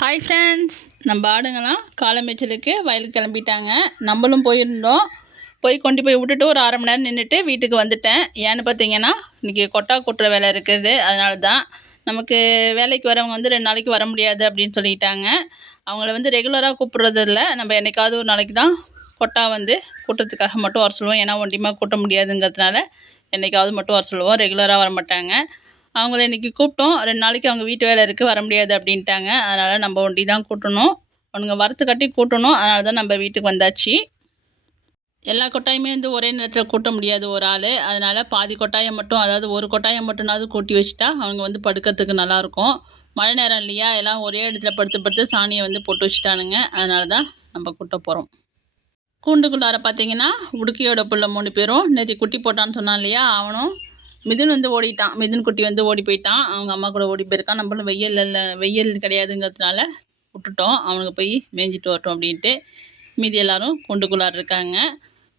Hi friends, நம்ம ஆடுங்கலாம் காலை மேய்ச்சலுக்கு வயலுக்கு கிளம்பிட்டாங்க. நம்மளும் போயிருந்தோம். கொண்டு போய் விட்டுட்டு ஒரு அரை மணி நேரம் நின்றுட்டு வீட்டுக்கு வந்துட்டேன். ஏன்னு பார்த்தீங்கன்னா, இன்றைக்கி கொட்டா கொட்டுற வேலை இருக்குது. அதனால தான் நமக்கு வேலைக்கு வரவங்க வந்து 2 நாளைக்கு வர முடியாது அப்படின்னு சொல்லிட்டாங்க. அவங்கள வந்து ரெகுலராக கூப்பிட்றது இல்லை. நம்ம என்றைக்காவது ஒரு நாளைக்கு தான் கொட்டா வந்து கூட்டத்துக்காக மட்டும் வர சொல்லுவோம். ஏன்னா ஒண்டியமாக கூட்ட முடியாதுங்கிறதுனால என்றைக்காவது மட்டும் வர சொல்லுவோம். ரெகுலராக வர மாட்டாங்க. அவங்கள இன்றைக்கி கூப்பிட்டோம். 2 நாளைக்கு அவங்க வீட்டு வேலை இருக்குது, வர முடியாது அப்படின்ட்டாங்க. அதனால் நம்ம ஒண்டி தான் கூட்டணும். அவனுங்க வரத்துக்காட்டி கூட்டணும். அதனால தான் நம்ம வீட்டுக்கு வந்தாச்சு. எல்லா கொட்டாயுமே வந்து ஒரே நேரத்தில் கூட்ட முடியாது ஒரு ஆள். அதனால் பாதி கொட்டாயம் மட்டும், அதாவது ஒரு கொட்டாயம் மட்டும்னாவது கூட்டி வச்சுட்டா அவங்க வந்து படுக்கிறதுக்கு நல்லாயிருக்கும். மழை நேரம் இல்லையா, எல்லாம் ஒரே இடத்துல படுத்து படுத்து சாணியை வந்து போட்டு வச்சுட்டானுங்க. அதனால தான் நம்ம கூட்ட போகிறோம். கூண்டுக்குள்ளார பார்த்தீங்கன்னா, உடுக்கியோட பிள்ளை 3 பேரும் நேற்று குட்டி போட்டான்னு சொன்னான் இல்லையா, அவனும் மிதுன் வந்து ஓடிட்டான். மிதுன் குட்டி வந்து ஓடி போயிட்டான். அவங்க அம்மா கூட ஓடி போயிருக்கான். நம்மளும் வெயில் கிடையாதுங்கிறதுனால விட்டுட்டோம். அவனுக்கு போய் மேய்ஞ்சிட்டு வரட்டும் அப்படின்ட்டு. மீதி எல்லோரும் கூண்டுக்குள்ளார இருக்காங்க.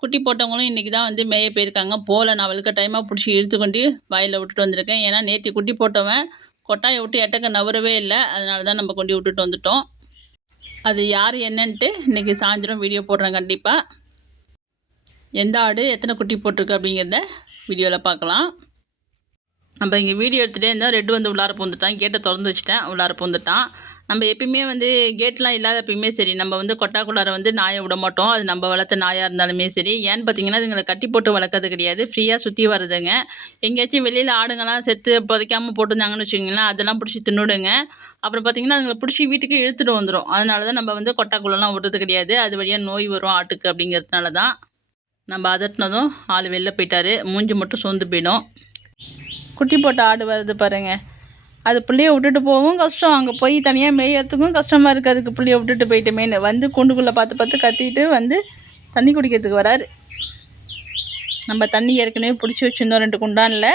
குட்டி போட்டவங்களும் இன்றைக்கி தான் வந்து மேய போயிருக்காங்க. நான் வலுக்கட்டாயமாக பிடிச்சி இழுத்து கொண்டு வயலில் விட்டுட்டு வந்திருக்கேன். ஏன்னா நேற்று குட்டி போட்டவன் கொட்டாயை விட்டு எட்டக்க நவரவே இல்லை. அதனால தான் நம்ம கொண்டு விட்டுட்டு வந்துட்டோம். அது யார் என்னன்ட்டு இன்றைக்கி சாயந்தரம் வீடியோ போடுறேன் கண்டிப்பாக. எந்த ஆடு எத்தனை குட்டி போட்டிருக்கு அப்படிங்கிறத வீடியோவில் பார்க்கலாம். நம்ம இங்கே வீடியோ எடுத்துகிட்டே இருந்தால் ரெட்டு வந்து உள்ளார பூந்துட்டான். கேட்டை திறந்து வச்சுட்டேன், உள்ளார பூந்துட்டான். நம்ம எப்பயுமே வந்து கேட்லாம் இல்லாத எப்பயுமே சரி, நம்ம வந்து கொட்டாக்குள்ளார வந்து நாயை விட மாட்டோம். அது நம்ம வளர்த்த நாயாக இருந்தாலுமே சரி. ஏன்னு பார்த்தீங்கன்னா, இதுங்களை கட்டி போட்டு வளர்க்கறது கிடையாது, ஃப்ரீயாக சுற்றி வருதுங்க. எங்கேயாச்சும் வெளியில் ஆடுங்கள்லாம் செத்து புதைக்காமல் போட்டுருந்தாங்கன்னு வச்சுக்கிங்களேன், அதெல்லாம் பிடிச்சி தின்னுடுங்க. அப்புறம் பார்த்திங்கன்னா, அதுங்களை பிடிச்சி வீட்டுக்கு இழுத்துட்டு வந்துடும். அதனால தான் நம்ம வந்து கொட்டாக்குள்ளெல்லாம் விடுறது கிடையாது. அது வழியாக நோய் வரும் ஆட்டுக்கு அப்படிங்கிறதுனால தான். நம்ம அதட்டினதும் ஆள் வெளில போயிட்டார். மூஞ்சி மட்டும் சோர்ந்து போயிடும். குட்டி போட்ட ஆடு வருது பாருங்கள். அது பிள்ளைய விட்டுட்டு போகவும் கஷ்டம், அங்கே போய் தனியாக மேயறதுக்கும் கஷ்டமாக இருக்குது. அதுக்கு பிள்ளைய விட்டுட்டு போயிட்டுமேனு வந்து கூண்டுக்குள்ளே பார்த்து பார்த்து கத்திட்டு வந்து தண்ணி குடிக்கிறதுக்கு வராரு. நம்ம தண்ணி ஏற்கனவே பிடிச்சி வச்சுருந்தோம் 2 குண்டானில்.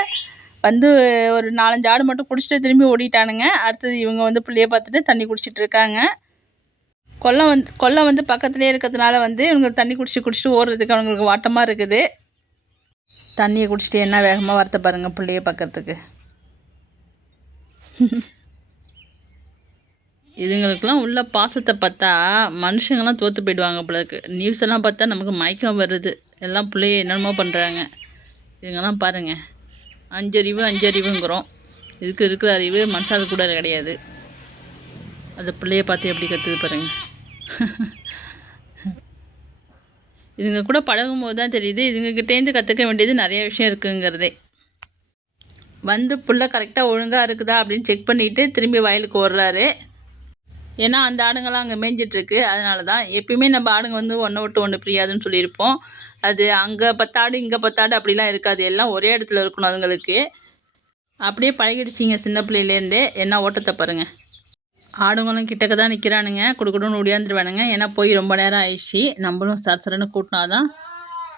வந்து ஒரு 4-5 ஆடு மட்டும் குடிச்சிட்டு திரும்பி ஓடிட்டானுங்க. அடுத்தது இவங்க வந்து பிள்ளைய பார்த்துட்டு தண்ணி குடிச்சிட்டு இருக்காங்க. கொல்லை வந்து பக்கத்துலேயே இருக்கிறதுனால வந்து இவங்க தண்ணி குடிச்சிட்டு ஓடுறதுக்கு அவங்களுக்கு வாட்டமாக இருக்குது. தண்ணியை குடிச்சிட்டு என்ன வேகமாக வரத்த பாருங்கள் பிள்ளைய பார்க்கறதுக்கு. இதுங்களுக்கெல்லாம் உள்ள பாசத்தை பார்த்தா மனுஷங்கள்லாம் தோற்று போயிடுவாங்க பிள்ளைக்கு. நியூஸ் எல்லாம் பார்த்தா நமக்கு மயக்கம் வருது. எல்லாம் பிள்ளைய என்னென்னமோ பண்ணுறாங்க. இதுங்கெல்லாம் பாருங்கள், 5 அறிவுங்கிறோம். இதுக்கு இருக்கிற அறிவு மனுஷாவுக்கு கூட கிடையாது. அந்த பிள்ளைய பார்த்து எப்படி கற்றுது பாருங்கள். இதுங்க கூட பழகும்போது தான் தெரியுது இதுங்கக்கிட்டேருந்து கற்றுக்க வேண்டியது நிறைய விஷயம் இருக்குங்கிறதே. வந்து புள்ள கரெக்டாக ஒழுங்காக இருக்குதா அப்படின்னு செக் பண்ணிவிட்டு திரும்பி வயலுக்கு ஓடுறாரு. ஏன்னா அந்த ஆடுங்கள்லாம் அங்கே மேய்ஞ்சிட்ருக்கு. அதனால தான் எப்பயுமே நம்ம ஆடுங்க வந்து ஒன்றை விட்டு ஒன்று பிரியாதுன்னு சொல்லியிருப்போம். அது அங்கே 10 ஆடு இங்கே 10 ஆடு அப்படிலாம் இருக்காது. எல்லாம் ஒரே இடத்துல இருக்கணும் அதுங்களுக்கு. அப்படியே பழகிடுச்சிங்க சின்ன பிள்ளையிலேருந்தே. என்ன ஓட்டத்தை பாருங்கள். ஆடுங்களும் கிட்டக்க தான் நிற்கிறானுங்க. குடுக்குடுன்னு ஓடியாந்துருவானுங்க. ஏன்னா போய் ரொம்ப நேரம் ஆயிடுச்சு. நம்மளும் சரசரன்னு கூட்டினா தான்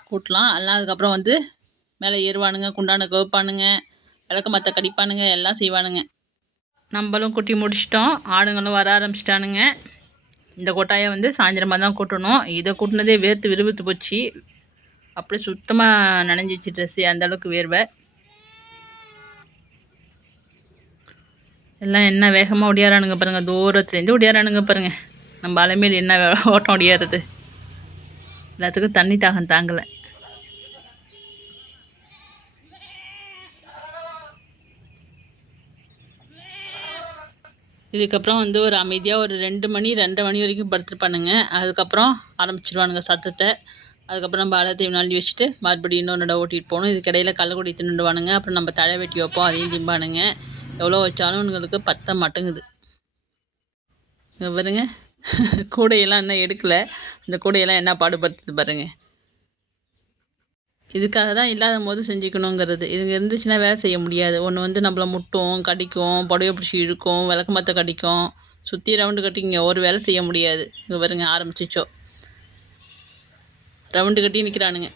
கூட்டலாம். எல்லாம் அதுக்கப்புறம் வந்து மேலே ஏறுவானுங்க, குண்டான கவுப்பானுங்க, விளக்க மற்ற கடிப்பானுங்க, எல்லாம் செய்வானுங்க. நம்மளும் குட்டி முடிச்சிட்டோம். ஆடுங்களும் வர ஆரம்பிச்சிட்டானுங்க. இந்த கொட்டாயை வந்து சாயந்தரமாக தான் கூட்டணும். இதை கூட்டினதே வேர்த்து விறுவிறுத்து போச்சு. அப்படியே சுத்தமாக நனைஞ்சிச்சு ட்ரெஸ்ஸு, அந்தளவுக்கு வேர்வை. எல்லாம் என்ன வேகமாக ஒடியாரானுங்க பாருங்கள். தூரத்துலேருந்து ஒடியாரானுங்க பாருங்கள். நம்ம அலைமையில் என்ன ஓட்டம் ஒடியாருது. எல்லாத்துக்கும் தண்ணி தாகம் தாங்கலை. இதுக்கப்புறம் வந்து ஒரு அமைதியாக ஒரு 2 மணி 2:30 மணி வரைக்கும் படுத்துருப்பானுங்க. அதுக்கப்புறம் ஆரம்பிச்சிடுவானுங்க சத்தத்தை. அதுக்கப்புறம் நம்ம அலை தீவனம் அள்ளி வச்சுட்டு மறுபடியும் இன்னொரு ஓட்டிகிட்டு போகணும். இதுக்கிடையில் கள்ளக்குடி தின்னுடுவானுங்க. அப்புறம் நம்ம தழை வெட்டி வைப்போம், அதையும் திம்பானுங்க. எவ்வளோ வச்சாலும் உங்களுக்கு பத்த மாட்டேங்குது. பாருங்க, கூடையெல்லாம் இன்னும் எடுக்கலை. இந்த கூடையெல்லாம் என்ன பாடுபடுத்துது பாருங்கள். இதுக்காக தான் இல்லாத போது செஞ்சுக்கணுங்கிறது. இதுங்க இருந்துச்சுன்னா வேலை செய்ய முடியாது. ஒன்று வந்து நம்மளை முட்டும், கடிக்கும், புடவைய பிடிச்சி இழுக்கும், விளக்கு மற்ற கடிக்கும். சுற்றி ரவுண்டு கட்டிங்க, ஒரு வேலை செய்ய முடியாது. இங்கே பாருங்க ஆரம்பிச்சிச்சோ, ரவுண்டு கட்டி நிற்கிறானுங்க.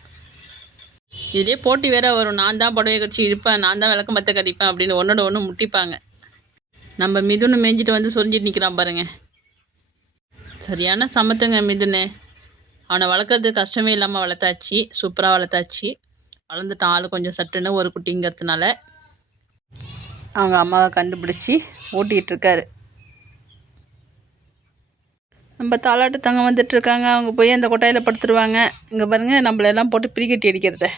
இதிலே போட்டி வேற வரும். நான் தான் புடவைய கடிச்சு இழுப்பேன், நான் தான் விளக்கு மற்ற கடிப்பேன் அப்படின்னு ஒன்றோட ஒன்று முட்டிப்பாங்க. நம்ம மிதுன்னு மேய்ஞ்சிட்டு வந்து சொரிஞ்சிட்டு நிற்கிறான் பாருங்க. சரியான சமத்துங்க மிதுன்னு. அவனை வளர்க்குறது கஷ்டமே இல்லாமல் வளர்த்தாச்சு, சூப்பராக வளர்த்தாச்சு. வளர்ந்துட்டான் ஆள் கொஞ்சம் சட்டுன்னு ஒரு குட்டிங்கிறதுனால. அவங்க அம்மாவை கண்டுபிடிச்சி ஓட்டிகிட்ருக்காரு. நம்ம தாலாட்டு தங்க வந்துட்டுருக்காங்க. அவங்க போய் அந்த கொட்டாயில் படுத்துருவாங்க. இங்கே பாருங்கள் நம்மளெல்லாம் போட்டு பிரிக்கட்டி அடிக்கிறத.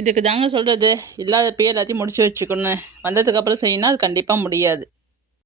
இதுக்கு தாங்க சொல்கிறது, இல்லாதப்பயே எல்லாத்தையும் முடிச்சு வச்சுக்கணும். வந்ததுக்கப்புறம் செய்யணும், அது கண்டிப்பாக முடியாது.